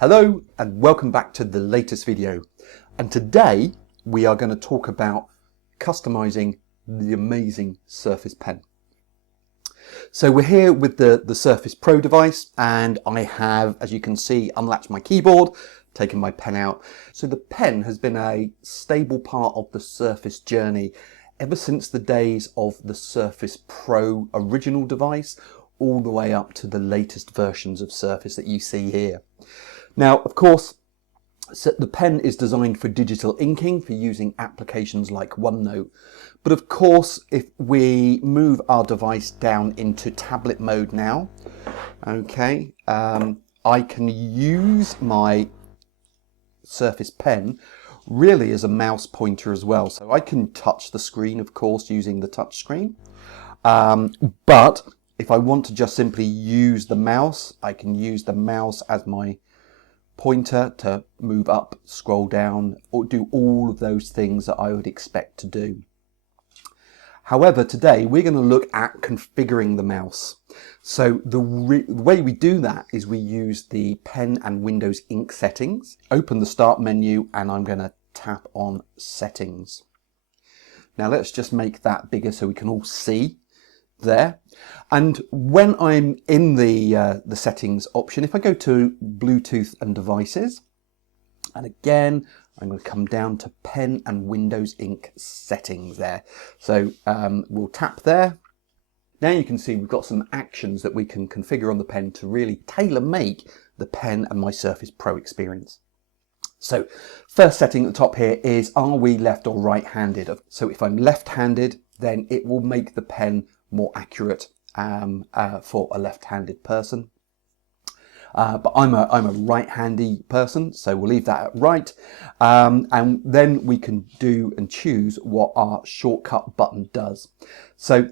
Hello and welcome back to the latest video. And today we are going to talk about customizing the amazing Surface Pen. So we're here with the Surface Pro device, and I have, as you can see, unlatched my keyboard, taken my pen out. So the pen has been a stable part of the Surface journey ever since the days of the Surface Pro original device, all the way up to the latest versions of Surface that you see here. Now, of course, the pen is designed for digital inking, for using applications like OneNote. But of course, if we move our device down into tablet mode now, okay, I can use my Surface Pen really as a mouse pointer as well. So I can touch the screen, of course, using the touch screen. But if I want to just simply use the mouse, I can use the mouse as my pointer to move up, scroll down, or do all of those things that I would expect to do. However, today we're going to look at configuring the mouse. So the way we do that is we use the Pen and Windows Ink settings. Open the Start menu and I'm going to tap on Settings. Now let's just make that bigger so we can all see there. And when I'm in the settings option, if I go to Bluetooth and devices, and again I'm going to come down to Pen and Windows Ink settings there. So we'll tap there. Now you can see we've got some actions that we can configure on the pen to really tailor make the pen and my Surface Pro experience. So first setting at the top here is, are we left or right-handed? So if I'm left-handed, then it will make the pen more accurate for a left-handed person. But I'm a right-handy person, so we'll leave that at right. And then we can do and choose what our shortcut button does. So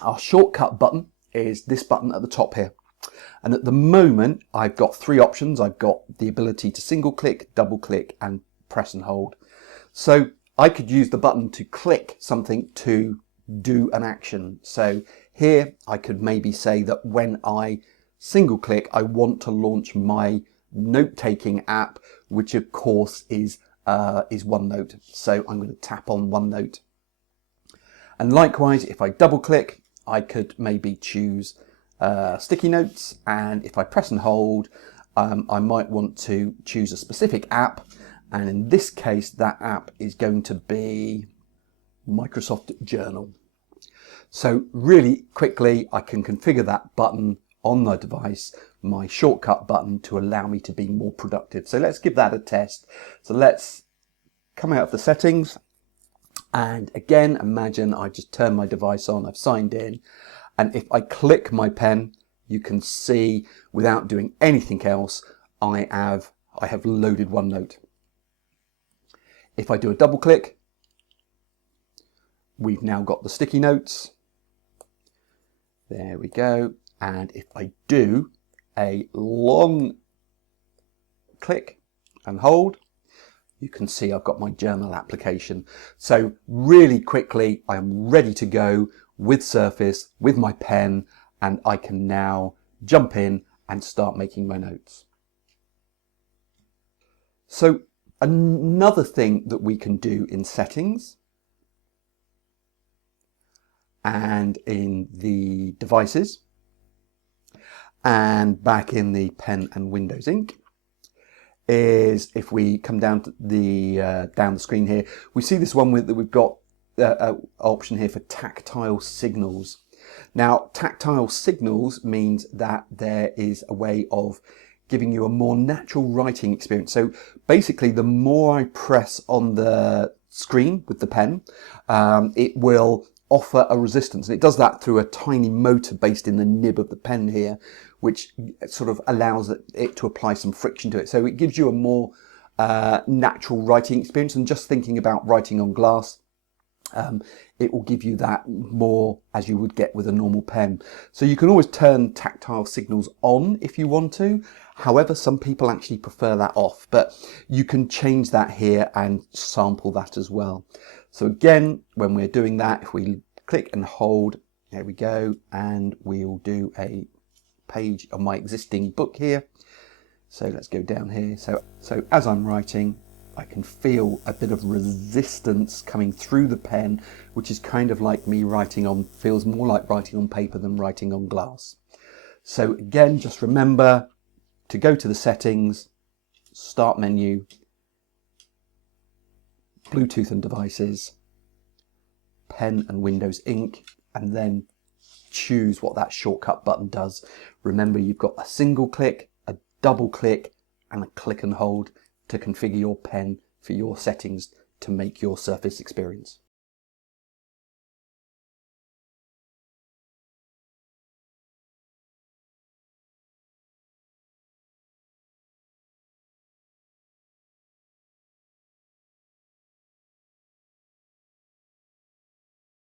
our shortcut button is this button at the top here. And at the moment, I've got three options. I've got the ability to single click, double click, and press and hold. So I could use the button to click something to do an action. So here I could maybe say that when I single click, I want to launch my note-taking app, which of course is OneNote. So I'm going to tap on OneNote. And likewise, if I double click, I could maybe choose sticky notes, and if I press and hold, I might want to choose a specific app, and in this case that app is going to be Microsoft Journal. So really quickly I can configure that button on the device, my shortcut button, to allow me to be more productive. So let's give that a test. So let's come out of the settings, and again imagine I just turn my device on, I've signed in, and if I click my pen, you can see without doing anything else, I have loaded OneNote. If I do a double click, we've now got the sticky notes. There we go. And if I do a long click and hold, you can see I've got my journal application. So really quickly, I'm ready to go with Surface, with my pen, and I can now jump in and start making my notes. So another thing that we can do in settings and in the devices and back in the Pen and Windows Ink is, if we come down to down the screen here, we see this one that we've got an option here for tactile signals. Now, tactile signals means that there is a way of giving you a more natural writing experience. So basically, the more I press on the screen with the pen, it will offer a resistance, and it does that through a tiny motor based in the nib of the pen here, which sort of allows it to apply some friction to it. So it gives you a more natural writing experience. And just thinking about writing on glass, it will give you that more as you would get with a normal pen. So you can always turn tactile signals on if you want to. However, some people actually prefer that off, but you can change that here and sample that as well. So again, when we're doing that, if we click and hold, there we go, and we'll do a page on my existing book here. So let's go down here. So as I'm writing, I can feel a bit of resistance coming through the pen, which is kind of like me writing on, feels more like writing on paper than writing on glass. So again, just remember to go to the settings, start menu, Bluetooth and devices, pen and Windows Ink, and then choose what that shortcut button does. Remember, you've got a single click, a double click, and a click and hold to configure your pen for your settings to make your Surface experience.